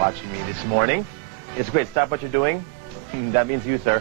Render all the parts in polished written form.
watching me this morning. It's great. Stop what you're doing. That means you, sir.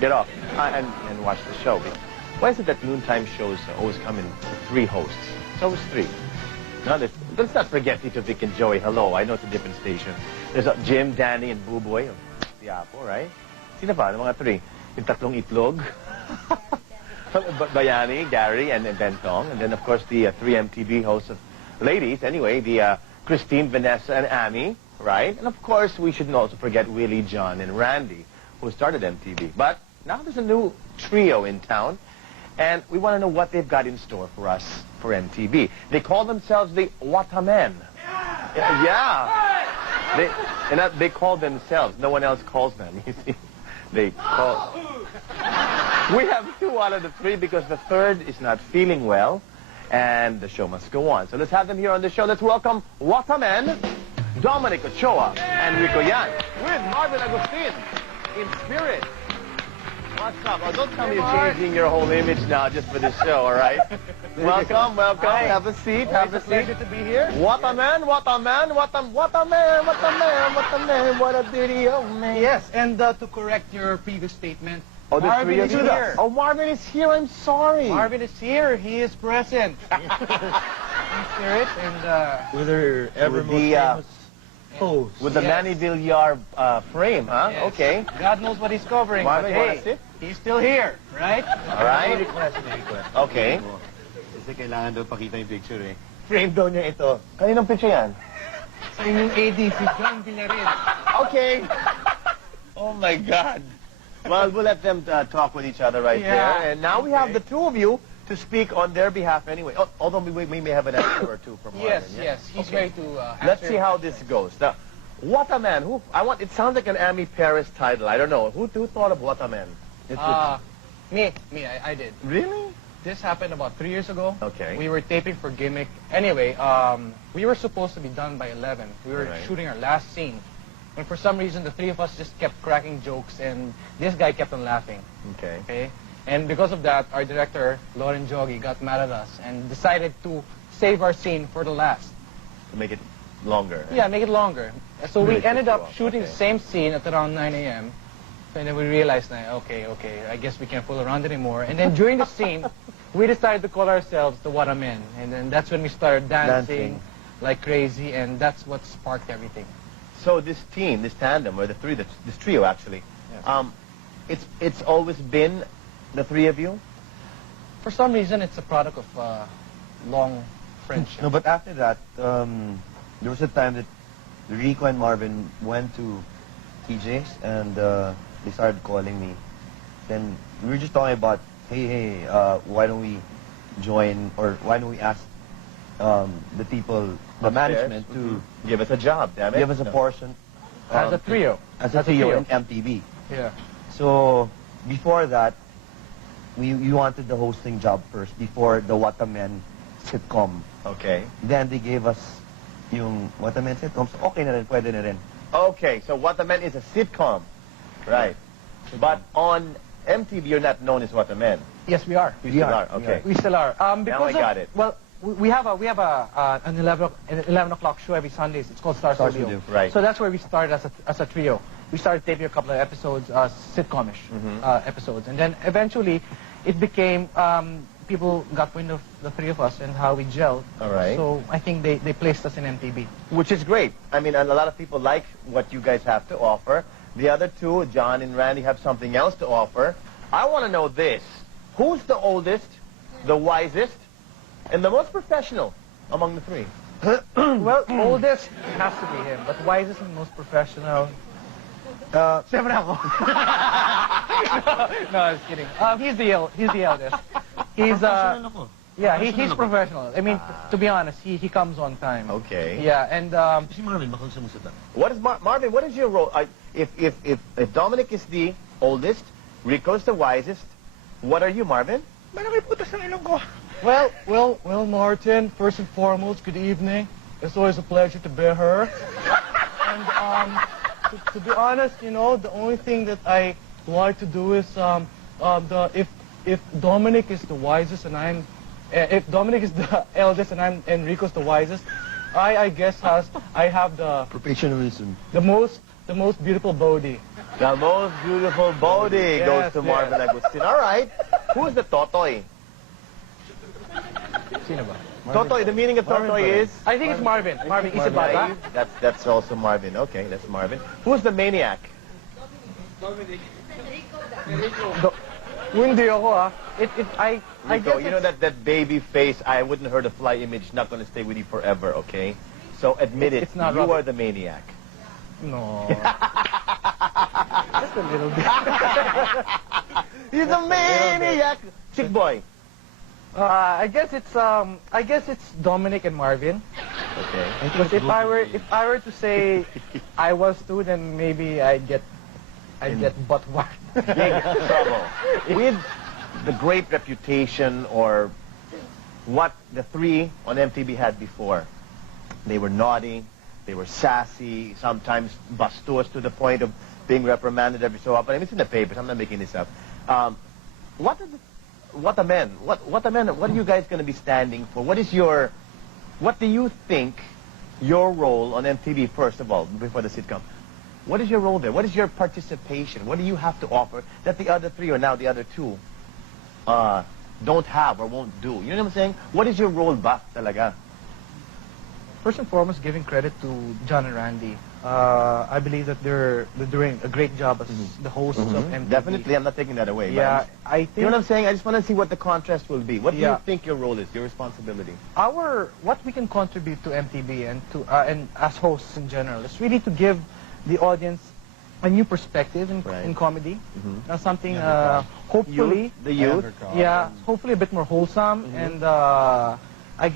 Get off and watch the show. Why is it that noontime shows always come in with 3 hosts? It's always 3. No, let's not forget Tito Vic and Joey. Hello, I know it's a different station. There's Jim, Danny, and Buboy of the Apple, right? Sino pa? Mga 3. Yung tatlong itlog. Bayani, Gary, and Bentong. And then, of course, the 3 MTV hosts of ladies. Anyway, the Christine, Vanessa, and Annie, right? And, of course, we shouldn't also forget Willie, John, and Randy, who started MTV. But now there's a new trio in town, and we want to know what they've got in store for us for MTV. They call themselves the Watamen. Yeah. They call themselves. No one else calls them, you see. They call... We have 2 out of the 3 because the 3rd is not feeling well, and the show must go on. So let's have them here on the show. Let's welcome Watamen, Dominic Ochoa, and Rico Yan, with Marvin Agustin in spirit. What's up? Oh, don't tell me you're changing your whole image now just for this show, all right? Welcome. Hi. Have a seat. Have a pleasure to be here. What a man, what a man, what a man, what a man, what a video man. Yes, and to correct your previous statement, Oh, Marvin is here. Oh, Marvin is here. I'm sorry. Marvin is here. He is present. In spirit and with her ever most famous pose. With the Manny Villar frame, huh? Yes. Okay. God knows what he's covering. Marvin, but hey, he's still here, right? All right. May request. Okay. Kasi kailangan daw pakita yung picture eh. Frame daw niya ito. Kaninong picture yan? Sa inyong AD, si John Villarin. Okay. Oh my God. Well, we'll let them talk with each other right there. And now we have the 2 of you to speak on their behalf anyway. Although we may have an answer or 2 from Marvin. Yes. He's ready to answer. Let's see how this goes. Now, What a Man. It sounds like an Amy Paris title. I don't know. Who thought of What a Man? Me, I did. Really? This happened about 3 years ago. Okay. We were taping for Gimmick. Anyway, we were supposed to be done by 11. We were shooting our last scene. And for some reason, the 3 of us just kept cracking jokes, and this guy kept on laughing. Okay. And because of that, our director, Lauren Jogi, got mad at us and decided to save our scene for the last. To make it longer. Yeah, make it longer. So Really we ended up off. shooting the same scene at around 9 a.m. And then we realized, okay, I guess we can't fool around anymore. And then during the scene, we decided to call ourselves the What a Men. And then that's when we started dancing like crazy, and that's what sparked everything. So this team, this tandem, or this trio actually, it's always been the 3 of you? For some reason, it's a product of long friendship. No, but after that, there was a time that Rico and Marvin went to TJ's and they started calling me. Then we were just talking about, hey, why don't we join, or why don't we ask the people, the management to give us a job, damn it. give us a portion. As a trio. As a trio in MTV. Yeah. So before that, we wanted the hosting job first before the What a Men sitcom. Okay. Then they gave us yung What a Men sitcom. So okay na rin, pwede na rin. Okay, so What a Man is a sitcom. Right. But on MTV, you're not known as What a Man. Yes, we are. We still are. Okay. We still are. Now I got it. Well, we have an 11 o'clock show every Sundays. It's called Star Studio. Right. So that's where we started as a trio. We started taping a couple of episodes, sitcomish episodes, and then eventually it became people got wind of the 3 of us and how we gelled. All right. So I think they placed us in MTV. Which is great. I mean, and a lot of people like what you guys have to offer. The other 2, John and Randy, have something else to offer. I want to know this. Who's the oldest, the wisest, and the most professional among the 3? Well, oldest has to be him, but wisest and most professional. Siyempre ako. No, I was kidding. He's the eldest. He's yeah, he's professional. I mean, to be honest, he comes on time. Okay. Yeah, and Si Marvin, baka sumusutan. What is Marvin? What is your role? If Dominic is the oldest, Rico's the wisest, what are you, Marvin? Well, Martin, first and foremost, good evening. It's always a pleasure to be here. And to be honest, you know, the only thing that I like to do is if Dominic is the wisest and if Dominic is the eldest and Rico's the wisest, I guess I have the Professionalism. most beautiful body. The most beautiful body Yes, goes to yes. Marvin Agustin. All right. Who's the Totoy? Sino ba? Totoy, the meaning of Totoy is? I think it's Marvin. Marvin Isabata. That's also Marvin. Okay, that's Marvin. Who's the maniac? Hindi ako I Rico, guess you know that baby face, I wouldn't hurt a fly image, not going to stay with you forever, okay? So admit it, It's not you Robin. are the maniac. No. Just a little bit. He's a maniac! Chick boy. I guess it's Dominic and Marvin. Okay. Because if I were to say I was too, then maybe I'd get butt whacked. Big trouble. With the great reputation or what the three on MTV had before. They were naughty, they were sassy, sometimes bastos to the point of being reprimanded every so often. I mean, it's in the papers, I'm not making this up. What are men? What are you guys going to be standing for? What do you think your role on MTV, first of all, before the sitcom? What is your role there? What is your participation? What do you have to offer that the other three, or now the other two, don't have or won't do? You know what I'm saying? What is your role ba talaga? First and foremost, giving credit to John and Randy. I believe that they're doing a great job as the hosts of MTV. Definitely, I'm not taking that away. Yeah, but I think you know what I'm saying? I just want to see what the contrast will be. What do you Yeah. think your role is, your responsibility? what we can contribute to MTV and as hosts in general is really to give the audience a new perspective in comedy. Something hopefully The youth? yeah, hopefully a bit more wholesome and I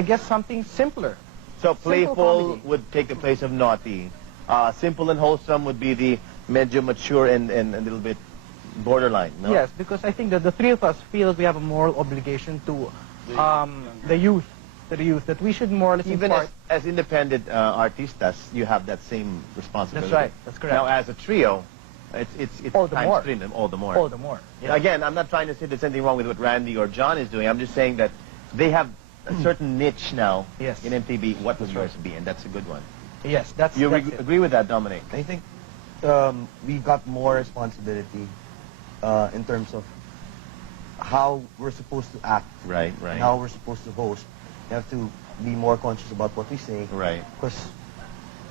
guess something simpler. So Simple playful comedy. would take the place of naughty. Simple and wholesome would be the medyo mature and a little bit borderline, no? Yes, because I think that the three of us feel that we have a moral obligation to the youth, that we should more or less Even impart. as independent artistas, you have that same responsibility. That's right, that's correct. Now, as a trio, it's All the times more. three, all the more. All the more. Yeah. Again, I'm not trying to say there's anything wrong with what Randy or John is doing. I'm just saying that they have a certain niche now Yes. in MTV. What will yours be? And that's a good one. Yes, that's You it. agree with that, Dominic? I think we got more responsibility in terms of how we're supposed to act, Right, and how we're supposed to host. You have to be more conscious about what we say, Right, because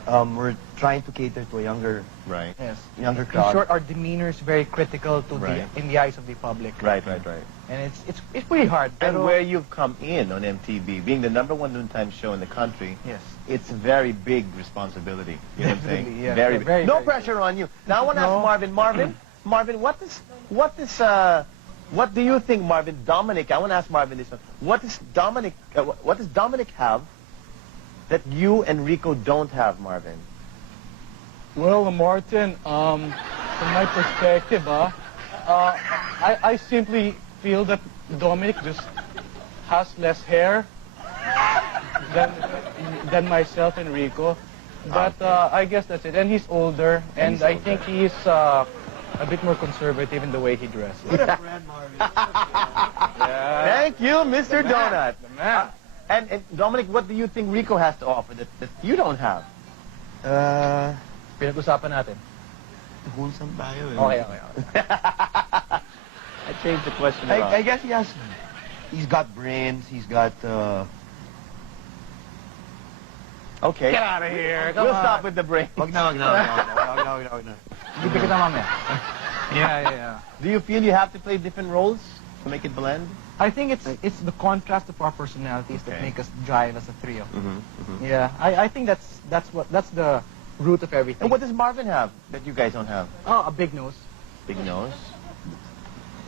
we're trying to cater to a younger right. Yes. younger In crowd. short, our demeanor is very critical to Right. in the eyes of the public. Right. And it's pretty hard. And pero- where you've come in on MTV, being the #1 noontime show in the country, Yes. it's a very big responsibility. You know what I'm saying? Definitely, yeah. Very Yeah, big. very, No very pressure on you. Now I want to ask No. Marvin, what do you think, Marvin? Dominic, I want to ask Marvin this one. What does Dominic have that you and Rico don't have, Marvin? Well, Martin, from my perspective, I simply feel that Dominic just has less hair than myself and Rico. But I guess that's it. And he's older, and I think he's a bit more conservative in the way he dresses. Thank you, Mr. Donut. The man. And Dominic, what do you think Rico has to offer that you don't have? Pinag-usapan natin. Wholesome tayo eh. Okay. I changed the question around. I guess he's got brains, he's got Okay. Get out of here. Come We'll on. stop with the brain. wag na. Bibigyan kita mamaya. Yeah. Do you feel you have to play different roles to make it blend? I think it's the contrast of our personalities that Okay. make us jive as a trio. Yeah, I think that's the root of everything. And what does Marvin have that you guys don't have? Oh, a big nose. Big nose.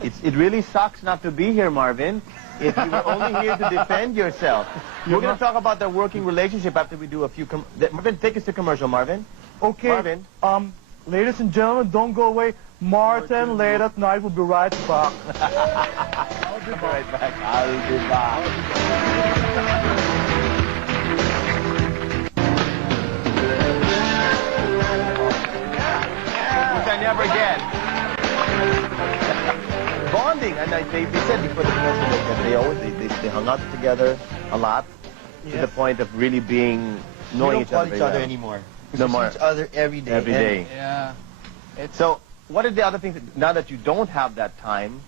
It really sucks not to be here, Marvin. If you were only here to defend yourself. We're going to talk about their working relationship after we do a few... Marvin, take us to commercial, Marvin. Okay. Marvin. Ladies and gentlemen, don't go away. Martin late at night will be right back. I'll be right back. I'll be back. Which I never get. Bonding, and they said before the commercial that they hung out together a lot. to the point of really knowing we don't call each other anymore. No We more. see each other every day. Every day. Yeah. So, what are the other things, now that you don't have that time,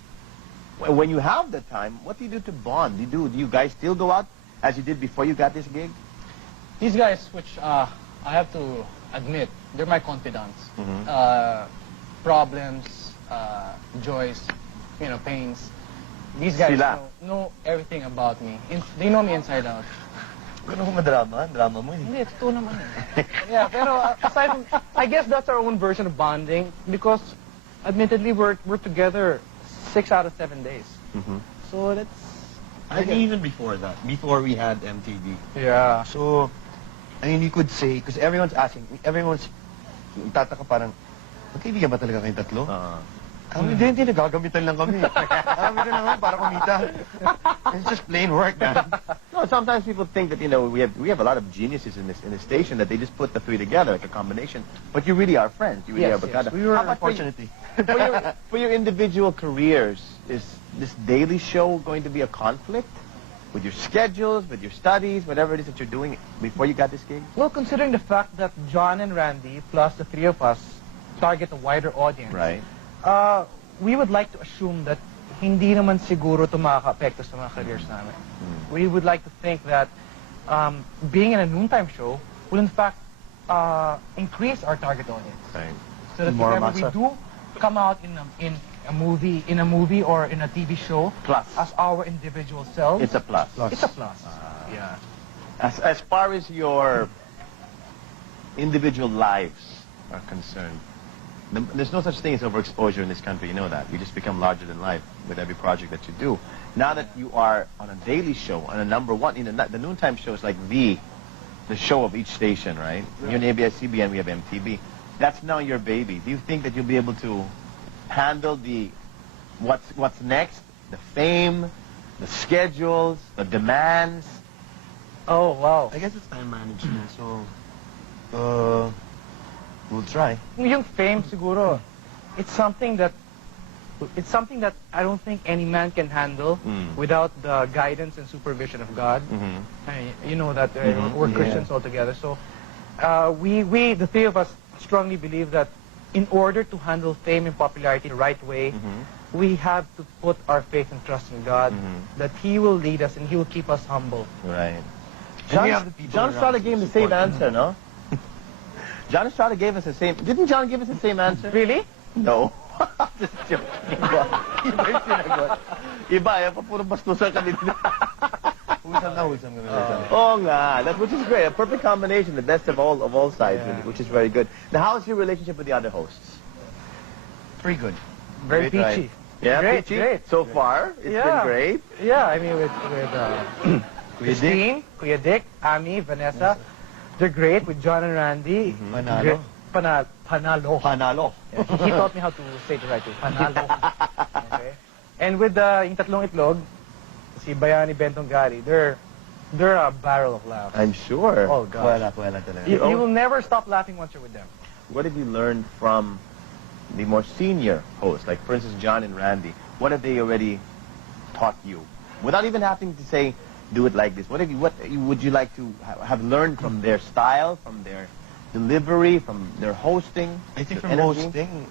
when you have the time, what do you do to bond? Do you guys still go out as you did before you got this gig? These guys, which I have to admit, they're my confidants. Problems, joys, pains. These guys know everything about me. They know me inside out. Ano kung madrama? Drama mo eh. Hindi, totoo naman eh. Yeah, pero aside from, I guess that's our own version of bonding because, admittedly, we're together 6 out of 7 days. So that's... And even before that, before we had MTV. Yeah. So, I mean, you could say, because everyone's asking, everyone's tataka parang, magkaibigan ba talaga kayong tatlo? Kami din, nagagamitan lang kami. Nagagamitan lang kami para kumita. It's just plain work, man. No, sometimes people think that, we have a lot of geniuses in this station that they just put the three together, like a combination. But you really are friends. You really are yes. We were, unfortunately. For your individual careers, is this daily show going to be a conflict? With your schedules, with your studies, whatever it is that you're doing before you got this gig? Well, considering the fact that John and Randy, plus the three of us, target a wider audience. Right. We would like to assume that hindi naman siguro ito makaka-apekto sa mga careers namin. We would like to think that being in a noontime show will in fact increase our target audience. Right. So that whenever we do come out in a movie or in a TV show as our individual selves, it's a plus. It's a plus. Yeah. As far as your individual lives are concerned, there's no such thing as overexposure in this country. You know that. You just become larger than life with every project that you do. Now that you are on a daily show, on a number one, the noontime show is like the show of each station, right? You're in ABS-CBN, we have MTV. That's now your baby. Do you think that you'll be able to handle what's next? The fame, the schedules, the demands? Oh, wow. I guess it's time management, so... we'll try. Yung fame, siguro, it's something that I don't think any man can handle without the guidance and supervision of God. You know that we're Christians all together. So we, the three of us, strongly believe that in order to handle fame and popularity the right way, we have to put our faith and trust in God, that He will lead us and He will keep us humble. Right. John Estrada gave the same answer, no? John Estrada gave us the same... Didn't John give us the same answer? Really? No. Just joking. Iba yung sinagot. Iba, puro bastusan ka din. Wholesome kami. Oo nga. Which is great. A perfect combination, the best of all sides, really, which is very good. Now, how is your relationship with the other hosts? Pretty good. Very Great, peachy. right? Yeah, Great, peachy? great. So far, it's been great. Yeah, I mean, with Christine, Kuya Dick, Ami, Vanessa, they're great with John and Randy. Panalo. Panalo. Panalo. Yeah, he taught me how to say it the right way. Panalo. Okay. And with yung tatlong itlog, si Bayani Bentong Gary, they're a barrel of laughs. I'm sure. Oh gosh. Wala talaga. You will never stop laughing once you're with them. What have you learned from the more senior hosts, like for instance John and Randy? What have they already taught you? Without even having to say, do it like this. What would you like to have learned from their style, from their delivery, from their hosting? I think from energy? hosting,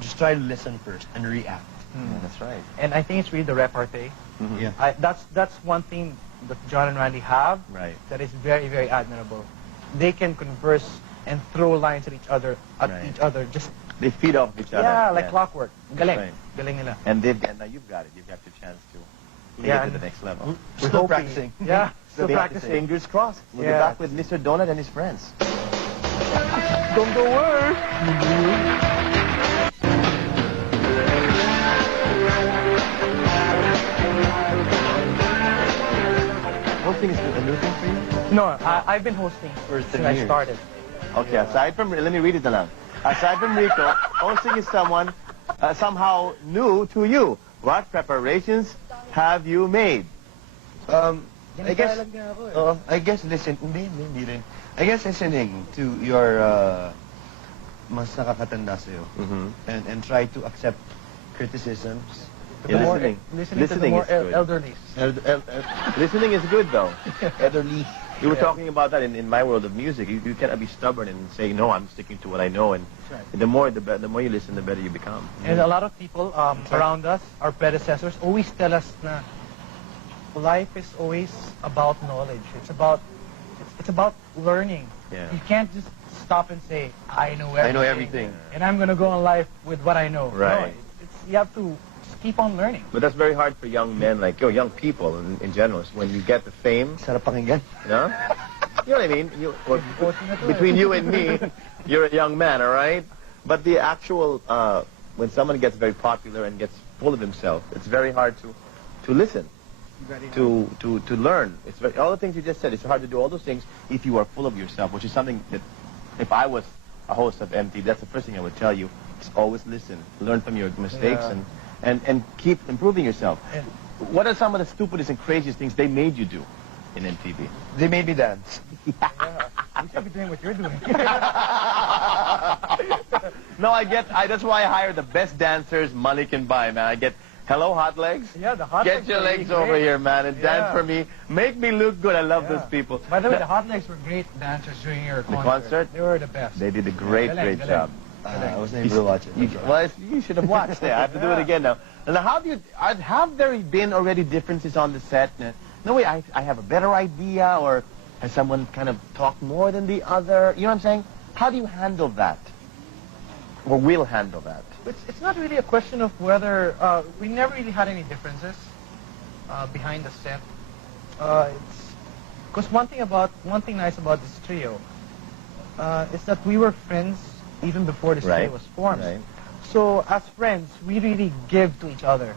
just try to listen first and react. Yeah, that's right. And I think it's really the repartee. Yeah. That's one thing that John and Randy have. Right. That is very, very admirable. They can converse and throw lines at each other. Just They feed off each other. yeah, like clockwork. Galing. Right. Galing nila. And now you've got it. You've got your chance to take it to the next level. We're still practicing. Yeah, still So practicing. fingers crossed. We'll be Yeah. back with Mr. Donut and his friends. Don't go work. Hosting is a new thing for you? No, I've been hosting since I started. Okay, aside from, let me read it lang. Aside from Rico, hosting is somehow new to you. What preparations have you made? I guess hindi rin. I guess listening to your mas nakakatanda sa'yo and try to accept criticisms Listening. Listening to the more elderly. Listening is good, though. Elderly. You were talking about that in my world of music. You cannot be stubborn and say, no, I'm sticking to what I know. And Right. the more you listen, the better you become. And a lot of people around us, our predecessors, always tell us na life is always about knowledge. It's about learning. Yeah. You can't just stop and say, I know everything. I know everything. And I'm going to go on life with what I know. Right. No, you have to just keep on learning. But that's very hard for young men, like young people in general. Is when you get the fame, Sarap pakinggan. no? You know what I mean? Between you and me, you're a young man, all right? But the actual, when someone gets very popular and gets full of himself, it's very hard to listen, to learn. It's all the things you just said. It's hard to do all those things if you are full of yourself, which is something that, if I was a host of MT, that's the first thing I would tell you. Is always listen, learn from your mistakes, and keep improving yourself. Yeah. What are some of the stupidest and craziest things they made you do in MTV? They made me dance. Yeah. You should be doing what you're doing. No, that's why I hire the best dancers money can buy, man. I get, hello, hot legs? Yeah, the hot Get legs your were legs really over great. here, man, and dance Yeah. for me. Make me look good. I love those people. By the way, the hot legs were great dancers during your concert. concert? They were the best. They did a great Galing. job. I wasn't able to watch it. You should have watched it. I have to do it again now. And have there been already differences on the set? No way, I have a better idea, or has someone kind of talked more than the other? You know what I'm saying? How do you handle that? Or will handle that? It's not really a question of whether we never really had any differences behind the set. Because one thing nice about this trio is that we were friends even before this trio was formed. Right. So as friends, we really give to each other.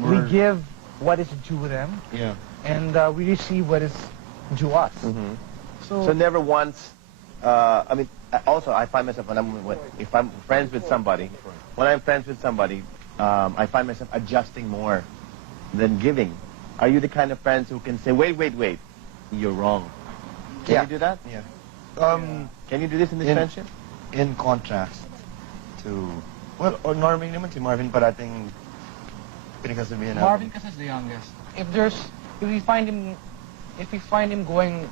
We give what is due them, Yeah. and we receive what is due us. Mm-hmm. So never once. Also, I find myself if I'm friends with somebody, I find myself adjusting more than giving. Are you the kind of friends who can say, wait, you're wrong? Can you do that? Yeah. Can you do this in this friendship? In contrast to, well, or normally naman si Marvin parating pinagsasabihan natin. Marvin kasi is the youngest. If we find him going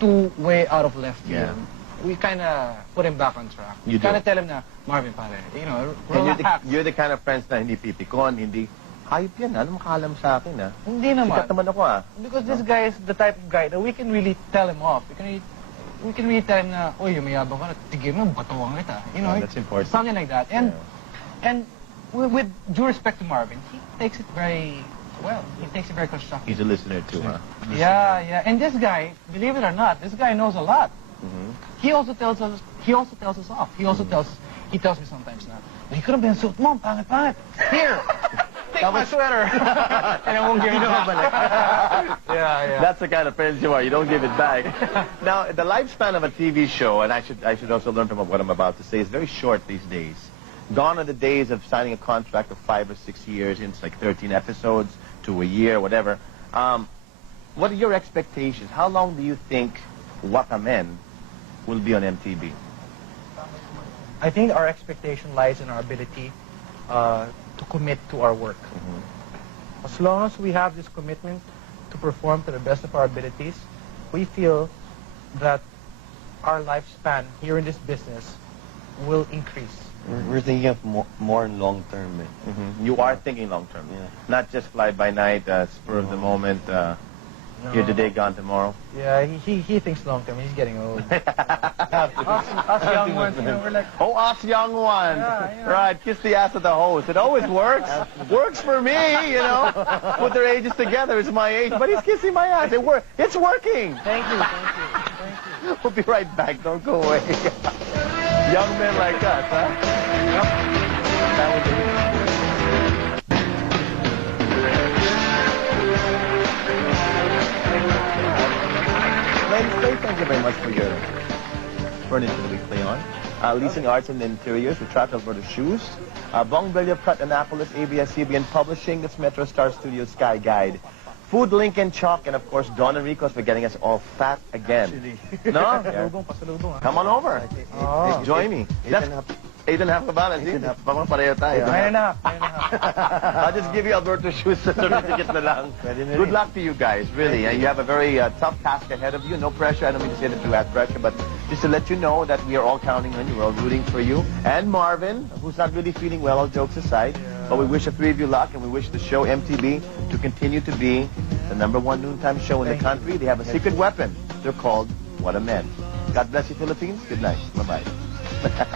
too way out of left field, we kind of put him back on track. You kind do. of tell him na, Marvin pare, And relax. you're the kind of friends na hindi pipikon, hindi, hayop yan, ano makaalam sa akin, ha? Hindi naman. Sikat naman ako, ha? Because this guy is the type of guy that we can really tell him off. We can really tell him na, oy, mayabang ka na, tigil mo, batuwang kita. You know, that's important. Something like that. And with due respect to Marvin, he takes it very well. He takes it very constructive. He's a listener too, huh? Yeah. And this guy, believe it or not, this guy knows a lot. Mm-hmm. He also tells us off. He tells me sometimes na, you could have been suit mo, pangit. Here, take my sweater. And I won't give it back. Yeah. That's the kind of friends you are. You don't give it back. Now, the lifespan of a TV show, and I should also learn from what I'm about to say, is very short these days. Gone are the days of signing a contract of 5 or 6 years. It's like 13 episodes to a year, whatever. What are your expectations? How long do you think Wakamen will be on MTV? I think our expectation lies in our ability to commit to our work. Mm-hmm. As long as we have this commitment to perform to the best of our abilities, we feel that our lifespan here in this business will increase. We're thinking of more long-term. Mm-hmm. You are thinking long-term. Yeah. Not just fly by night, spur of the moment, here today, gone tomorrow. Yeah, he thinks long term. He's getting old. us young ones, we're like, oh, us young ones. Yeah. Right, kiss the ass of the host. It always works. Works for me, Put their ages together. It's my age, but he's kissing my ass. It's working. Thank you. We'll be right back. Don't go away. Young men like us, huh? Yep. That was it. Ladies, thank you very much for your furniture that we play on. Leasing Arts and Interiors, Retract Alberta Shoes, Bong Belly of Cut, Annapolis, ABS-CBN Publishing, that's Metro Star Studios, Sky Guide. Food, Link and Chalk, and of course, Don and Rico's for getting us all fat again. No? Pasalubong. Come on over. Oh. Join me. 8.5 ka ba? Kasi parang pareho tayo. 9.5. I'll just give you Alberto's shoes sa certificate na lang. Good luck to you guys, really. You have a very tough task ahead of you. No pressure. I don't mean to say that you have pressure, but just to let you know that we are all counting on you. We're all rooting for you. And Marvin, who's not really feeling well, all jokes aside. But we wish the three of you luck, and we wish the show MTV to continue to be the #1 noontime show in the country. They have a secret weapon. They're called What a Men. God bless you, Philippines. Good night. Bye-bye.